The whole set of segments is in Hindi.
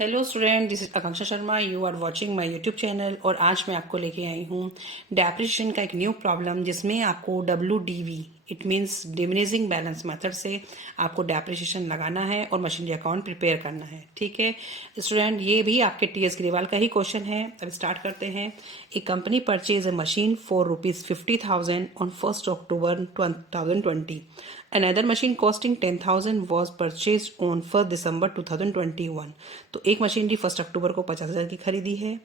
Hello student, this is Akanksha Sharma. You are watching my YouTube channel. और आज मैं आपको लेके आई हूँ डेप्रिसिएशन का एक न्यू प्रॉब्लम, जिसमें आपको WDV it means diminishing balance method से आपको डेप्रिसिएशन लगाना है और मशीनरी अकाउंट प्रिपेयर करना है। ठीक है स्टूडेंट, ये भी आपके TS ग्रेवाल का ही क्वेश्चन है। अब स्टार्ट करते हैं। एक company purchase a machine for ₹50,000 on 1st October 2020. Another machine costing 10,000 was purchased on 1st December 2021. तो एक मशीनरी 1 अक्टूबर को 50,000 की खरीदी है,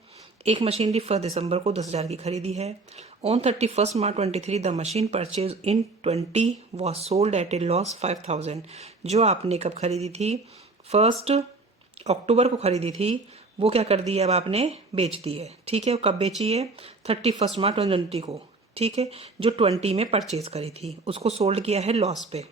एक मशीनरी 1 दिसंबर को 10,000 की खरीदी है। On 31 March 23 the machine purchase in 20 was sold at A loss 5,000। जो आपने कब खरीदी थी, 1 अक्टूबर को खरीदी थी, वो क्या कर दी है, अब आपने बेच दी है। ठीक है, कब बेची है, 31 March 2020 को। ठीक है, जो 20 में परचेज करी थी उसको सोल्ड किया है लॉस पे।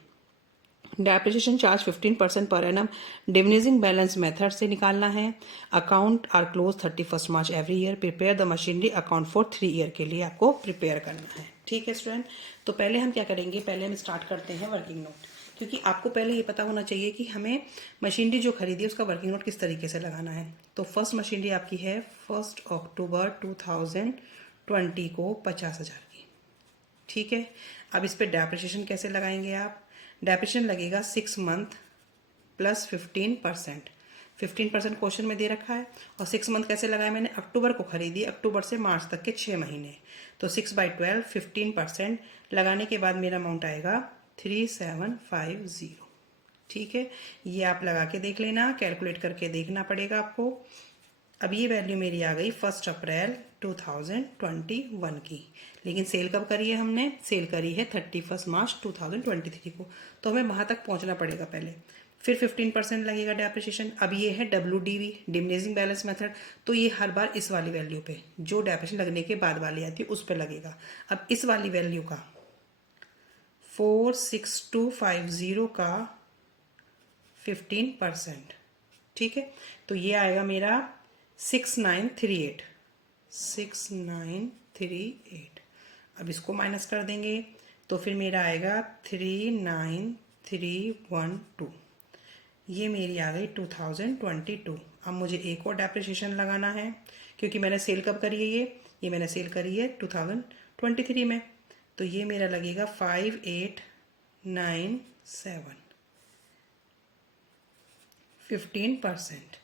Depreciation charge 15% per annum diminishing balance method से निकालना है। Account are close 31 March every year. Prepare the machinery account for 3 year के लिए आपको प्रिपेयर करना है। ठीक है स्टूडेंट, तो पहले हम क्या करेंगे, पहले हम स्टार्ट करते हैं वर्किंग नोट। क्योंकि आपको पहले ये पता होना चाहिए कि हमें मशीनरी जो खरीदी है उसका वर्किंग नोट किस तरीके से लगाना है। तो फर्स्ट मशीनरी आपकी है 1 अक्टूबर 2020 को 50,000 की। ठीक है, अब इस पर डेप्रिसिएशन कैसे लगाएंगे आप। डेप्रिसिएशन लगेगा 6 मंथ प्लस 15%। 15% क्वेश्चन में दे रखा है। और 6 मंथ कैसे लगाया मैंने, अक्टूबर को खरीदी, अक्टूबर से मार्च तक के 6 महीने। तो 6/12 15% लगाने के बाद मेरा अमाउंट आएगा 3750। ठीक है, ये आप लगा के देख लेना, कैलकुलेट करके देखना पड़ेगा आपको। अब ये वैल्यू मेरी आ गई 1 अप्रैल 2021 की। लेकिन सेल कब करी है हमने, सेल करी है 31 मार्च 2023 को। तो हमें वहां तक पहुंचना पड़ेगा पहले। फिर 15% लगेगा डेप्रिसिएशन। अब ये है WDV डिमिनिशिंग बैलेंस मेथड। तो ये हर बार इस वाली वैल्यू पे, जो डेप्रिसिएशन लगने के बाद वाली आती है उस पे लगेगा। अब इस वाली वैल्यू का 46250 का 15%। ठीक है, तो ये आएगा मेरा 6938। 6938। अब इसको माइनस कर देंगे तो फिर मेरा आएगा 39312। ये मेरी आ गई 2022। अब मुझे एक और डेप्रिसिएशन लगाना है, क्योंकि मैंने सेल कब करी है, ये मैंने सेल करी है 2023 में। तो ये मेरा लगेगा 5897, 15%।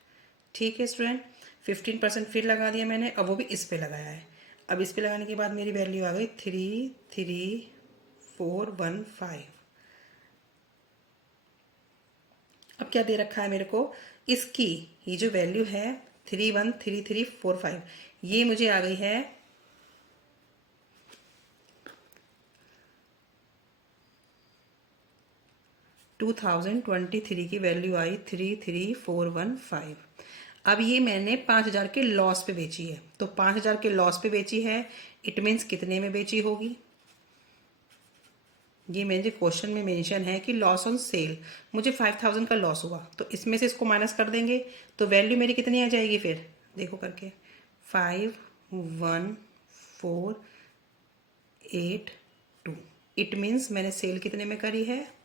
ठीक है स्टूडेंट, 15% फिर लगा दिया मैंने। अब वो भी इस पे लगाया है। अब इस पे लगाने के बाद मेरी वैल्यू आ गई 33415। अब क्या दे रखा है मेरे को, इसकी ये जो वैल्यू है 313345, ये मुझे आ गई है 2023 की वैल्यू आई 33415। अब ये मैंने 5,000 के लॉस पे बेची है। तो 5,000 के लॉस पे बेची है, इट मीन्स कितने में बेची होगी, ये मेरे क्वेश्चन में मेंशन है कि लॉस ऑन सेल। मुझे 5,000 का लॉस हुआ, तो इसमें से इसको माइनस कर देंगे तो वैल्यू मेरी कितनी आ जाएगी, फिर देखो करके 51482। इट मीन्स मैंने सेल कितने में करी है,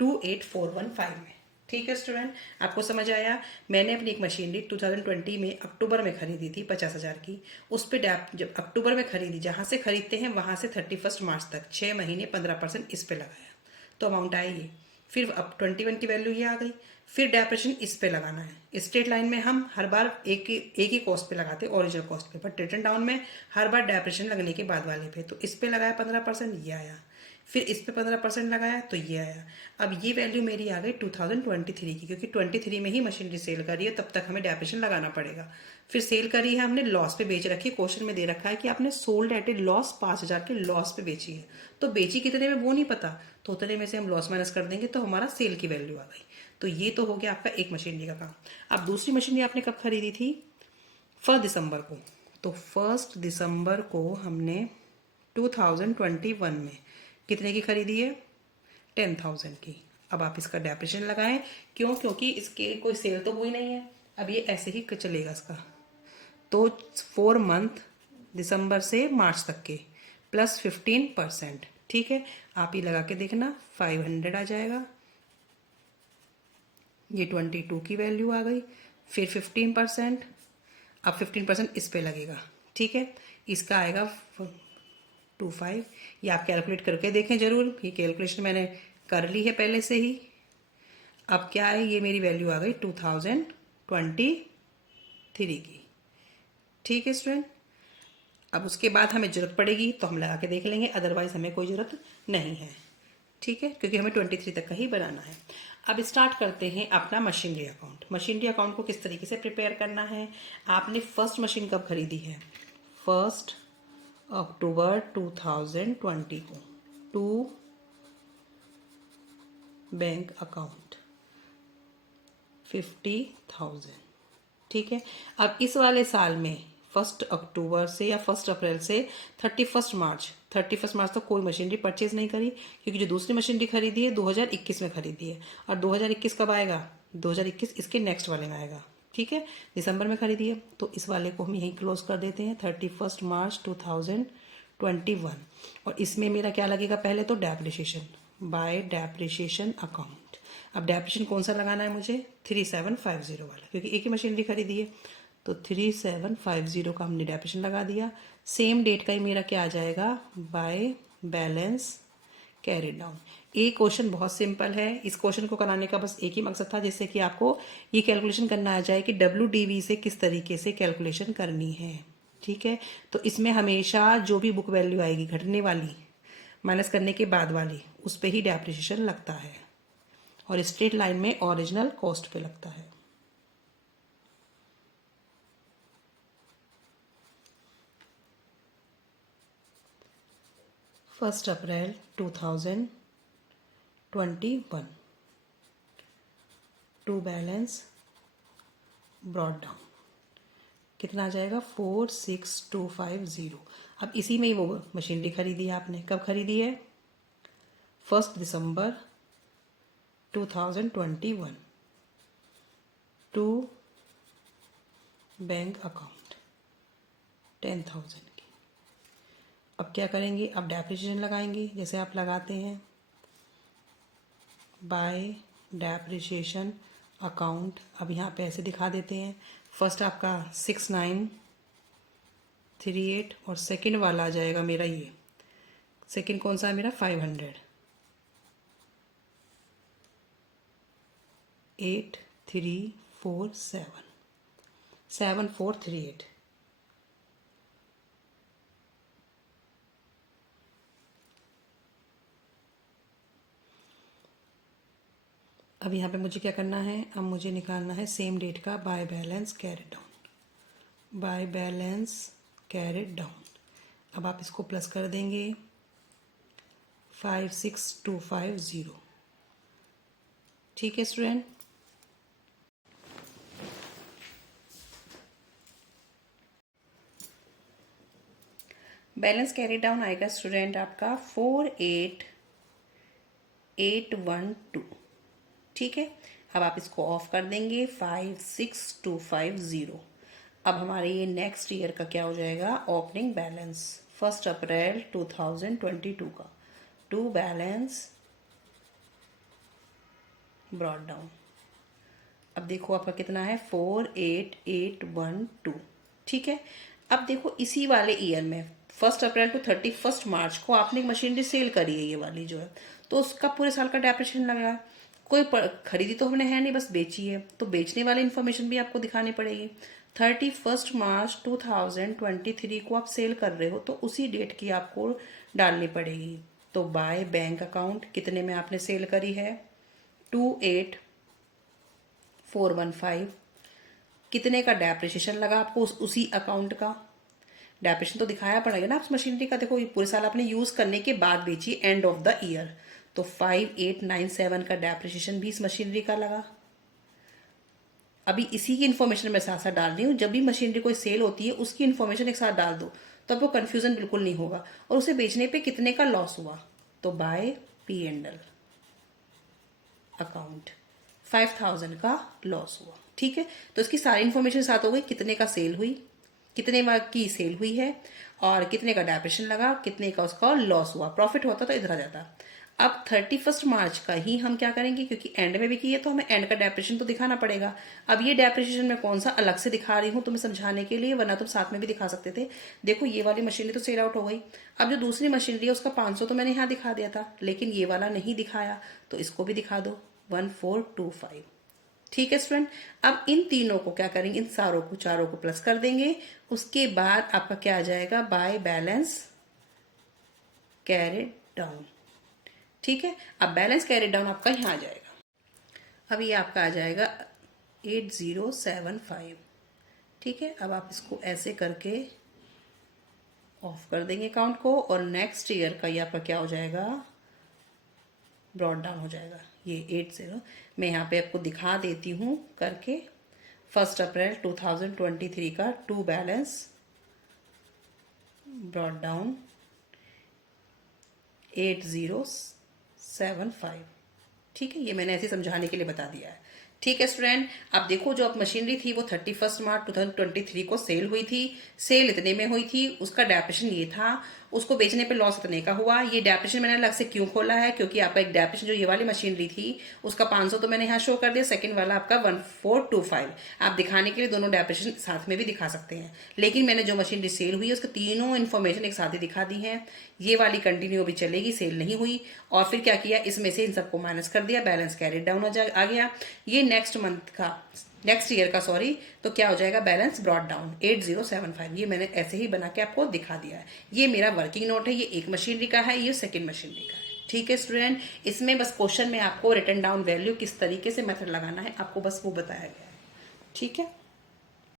28,415 में। ठीक है स्टूडेंट, आपको समझ आया। मैंने अपनी एक मशीनरी 2020 में अक्टूबर में खरीदी थी 50,000 की। उस पर जब अक्टूबर में खरीदी, जहां से खरीदते हैं वहां से 31 मार्च तक 6 महीने 15% इस पे लगाया, तो अमाउंट आई ये। फिर अब 21 की वैल्यू ये आ गई। फिर डेप्रिसिएशन इस पे लगाना है। स्ट्रेट लाइन में हम हर बार एक ही कॉस्ट पे लगाते हैं, ओरिजिनल कॉस्ट पे, बट रिटर्न डाउन में हर बार डेप्रिसिएशन लगने के बाद वाले पे। तो इस पे लगाया 15%, ये आया। फिर इस पे 15% लगाया तो ये आया। अब ये वैल्यू मेरी आ गई 2023 की, क्योंकि 23 में ही मशीनरी सेल करी है, तब तक हमें डेप्रिसिएशन लगाना पड़ेगा। फिर सेल करी है हमने, लॉस पे बेच रखी है। क्वेश्चन में दे रखा है कि आपने सोल्ड एट ए लॉस, 5,000 के लॉस पे बेची है। तो बेची कितने में वो नहीं पता, तो उतने में से हम लॉस माइनस कर देंगे तो हमारा सेल की वैल्यू आ गई। तो ये तो हो गया आपका एक मशीनरी का काम। अब दूसरी मशीनरी आपने कब खरीदी थी, 1 दिसंबर को। तो 1 दिसंबर को हमने 2021 में कितने की खरीदी है, 10,000 की। अब आप इसका डेप्रिसिएशन लगाएं, क्यों, क्योंकि इसके कोई सेल तो हुई नहीं है। अब ये ऐसे ही चलेगा इसका। तो 4 मंथ दिसंबर से मार्च तक के प्लस 15%। ठीक है, आप ये लगा के देखना, 500 आ जाएगा। ये 22 की वैल्यू आ गई। फिर 15%, अब 15% इस पे लगेगा, ठीक है। इसका आएगा 25। ये आप कैलकुलेट करके देखें ज़रूर, ये कैलकुलेशन मैंने कर ली है पहले से ही। अब क्या है, ये मेरी वैल्यू आ गई 2023 की, ठीक है स्टूडेंट। अब उसके बाद हमें ज़रूरत पड़ेगी तो हम लगा के देख लेंगे, अदरवाइज हमें कोई ज़रूरत नहीं है, ठीक है, क्योंकि हमें 23 तक का ही बनाना है। अब स्टार्ट करते हैं अपना मशीनरी अकाउंट। मशीनरी अकाउंट को किस तरीके से प्रिपेयर करना है। आपने फर्स्ट मशीन कब खरीदी है? 1 अक्टूबर 2020 को। टू बैंक अकाउंट 50,000, ठीक है। अब इस वाले साल में 1 अक्टूबर से या 1 अप्रैल से 31 मार्च तक कोई मशीनरी परचेज नहीं करी, क्योंकि जो दूसरी मशीनरी खरीदी है 2021 में खरीदी है, और 2021 कब आएगा? 2021 इसके नेक्स्ट वाले में आएगा, ठीक है, दिसंबर में खरीदी है। तो इस वाले को हम यहीं क्लोज कर देते हैं, 31 मार्च 2021। और इसमें मेरा क्या लगेगा? पहले तो डेप्रिसिएशन, बाय डेप्रिसिएशन अकाउंट। अब डेप्रिसिएशन कौन सा लगाना है मुझे? 3750 वाला, क्योंकि एक ही मशीनरी खरीदी है। तो 3750 का हमने डेप्रिसिएशन लगा दिया। सेम डेट का ही मेरा क्या आ जाएगा? By balance carried down. ये क्वेश्चन बहुत सिंपल है। इस क्वेश्चन को कराने का बस एक ही मकसद था, जिससे कि आपको ये कैलकुलेशन करना आ जाए कि WDV से किस तरीके से कैलकुलेशन करनी है, ठीक है। तो इसमें हमेशा जो भी बुक वैल्यू आएगी घटने वाली माइनस करने के बाद वाली, उस पर ही डेप्रिसिएशन लगता है, और स्ट्रेट लाइन में ओरिजिनल कॉस्ट पे लगता है। First April 2021 to balance brought down कितना आ जाएगा? 46250। अब इसी में ही वो मशीनरी खरीदी है आपने। कब खरीदी है? 1 दिसंबर 2021 टू बैंक अकाउंट 10,000 की। अब क्या करेंगे? अब डेप्रिसिएशन लगाएंगे, जैसे आप लगाते हैं, बाय डेप्रिसिएशन अकाउंट। अब यहाँ पे ऐसे दिखा देते हैं, फर्स्ट आपका 6938, और सेकंड वाला आ जाएगा मेरा, ये सेकंड कौन सा है मेरा? 500, 8347 7438। अब यहाँ पे मुझे क्या करना है? अब मुझे निकालना है सेम डेट का by balance carried down, by balance carried down. अब आप इसको प्लस कर देंगे, 56250, ठीक है स्टूडेंट। बैलेंस कैरी डाउन आएगा स्टूडेंट आपका 48812, ठीक है। अब आप इसको ऑफ कर देंगे, 56250। अब हमारे ये नेक्स्ट ईयर का क्या हो जाएगा? ओपनिंग बैलेंस 1 अप्रैल 2022 का, टू बैलेंस ब्रॉड डाउन। अब देखो आपका कितना है? 48812, ठीक है। अब देखो इसी वाले ईयर में 1 अप्रैल टू 31 मार्च को आपने एक मशीनरी सेल करी है, ये वाली जो है, तो उसका पूरे साल का डेप्रिसिएशन लगा। कोई खरीदी तो हमने है नहीं, बस बेची है, तो बेचने वाली इन्फॉर्मेशन भी आपको दिखानी पड़ेगी। 31 मार्च 2023 को आप सेल कर रहे हो, तो उसी डेट की आपको डालनी पड़ेगी। तो बाय बैंक अकाउंट कितने में आपने सेल करी है? 28,415। कितने का डेप्रिसिएशन लगा आपको उसी अकाउंट का? डेप्रिसिएशन तो दिखाया पड़ेगा ना आप मशीनरी का। देखो ये पूरे साल आपने यूज करने के बाद बेची, एंड ऑफ द ईयर, तो 5897 का डेप्रिसिएशन भी इस मशीनरी का लगा। अभी इसी की इन्फॉर्मेशन मैं साथ साथ डाल रही हूँ। जब भी मशीनरी कोई सेल होती है उसकी इन्फॉर्मेशन एक साथ डाल दो, तो आपको कंफ्यूजन बिल्कुल नहीं होगा। और उसे बेचने पे कितने का लॉस हुआ, तो बाय P&L अकाउंट 5000 का लॉस हुआ, ठीक है। तो इसकी सारी इन्फॉर्मेशन साथ हो गई, कितने का सेल हुई, कितने की सेल हुई है, और कितने का डेप्रिसिएशन लगा, कितने का उसका लॉस हुआ। प्रॉफिट होता तो इधर आ जाता। अब 31 मार्च का ही हम क्या करेंगे, क्योंकि एंड में भी किए तो हमें एंड का डेप्रिसिएशन तो दिखाना पड़ेगा। अब ये डेप्रिसिएशन मैं कौन सा अलग से दिखा रही हूँ तुम्हें समझाने के लिए, वरना तुम साथ में भी दिखा सकते थे। देखो ये वाली मशीनरी तो सेल आउट हो गई। अब जो दूसरी मशीनरी है उसका 500 तो मैंने यहाँ दिखा दिया था, लेकिन ये वाला नहीं दिखाया, तो इसको भी दिखा दो 1425। ठीक है स्टूडेंट, अब इन तीनों को क्या करेंगे, इन चारों को प्लस कर देंगे। उसके बाद आपका क्या आ जाएगा, बाय बैलेंस कैरिड डाउन। ठीक है, अब बैलेंस कैरिड डाउन आपका यहाँ आ जाएगा। अब ये आपका आ जाएगा 8075। ठीक है, अब आप इसको ऐसे करके ऑफ कर देंगे अकाउंट को, और नेक्स्ट ईयर का ये आपका क्या हो जाएगा, ब्रॉड डाउन हो जाएगा। ये 80 मैं यहाँ पे आपको दिखा देती हूँ करके। 1 अप्रैल 2023 का टू बैलेंस ब्रॉड डाउन 8075। ठीक है, ये मैंने ऐसे समझाने के लिए बता दिया है। ठीक है स्टूडेंट, अब देखो जो अब मशीनरी थी वो 31 मार्च 2023 को सेल हुई थी। सेल इतने में हुई थी, उसका डेप्रिसिएशन ये था, उसको बेचने पे लॉस इतने का हुआ। ये डेप्रिसिएशन मैंने अलग से क्यों खोला है, क्योंकि आपका एक डेप्रिसिएशन जो ये वाली मशीनरी थी उसका 500 तो मैंने यहाँ शो कर दिया, सेकंड वाला आपका 1425। आप दिखाने के लिए दोनों डेप्रिसिएशन साथ में भी दिखा सकते हैं, लेकिन मैंने जो मशीनरी सेल हुई है उसका तीनों इन्फॉर्मेशन एक साथ ही दिखा दी है। ये वाली कंटिन्यू अभी चलेगी, सेल नहीं हुई। और फिर क्या किया, इसमें से इन सबको माइनस कर दिया, बैलेंस कैरिड डाउन आ गया। ये नेक्स्ट मंथ का, नेक्स्ट ईयर का सॉरी, तो क्या हो जाएगा, बैलेंस ब्रॉड डाउन 8075। ये मैंने ऐसे ही बना के आपको दिखा दिया है। ये मेरा वर्किंग नोट है, ये एक मशीनरी का है, ये सेकंड मशीनरी का है। ठीक है स्टूडेंट, इसमें बस क्वेश्चन में आपको रिटर्न डाउन वैल्यू किस तरीके से मेथड लगाना है आपको बस वो बताया गया है। ठीक है।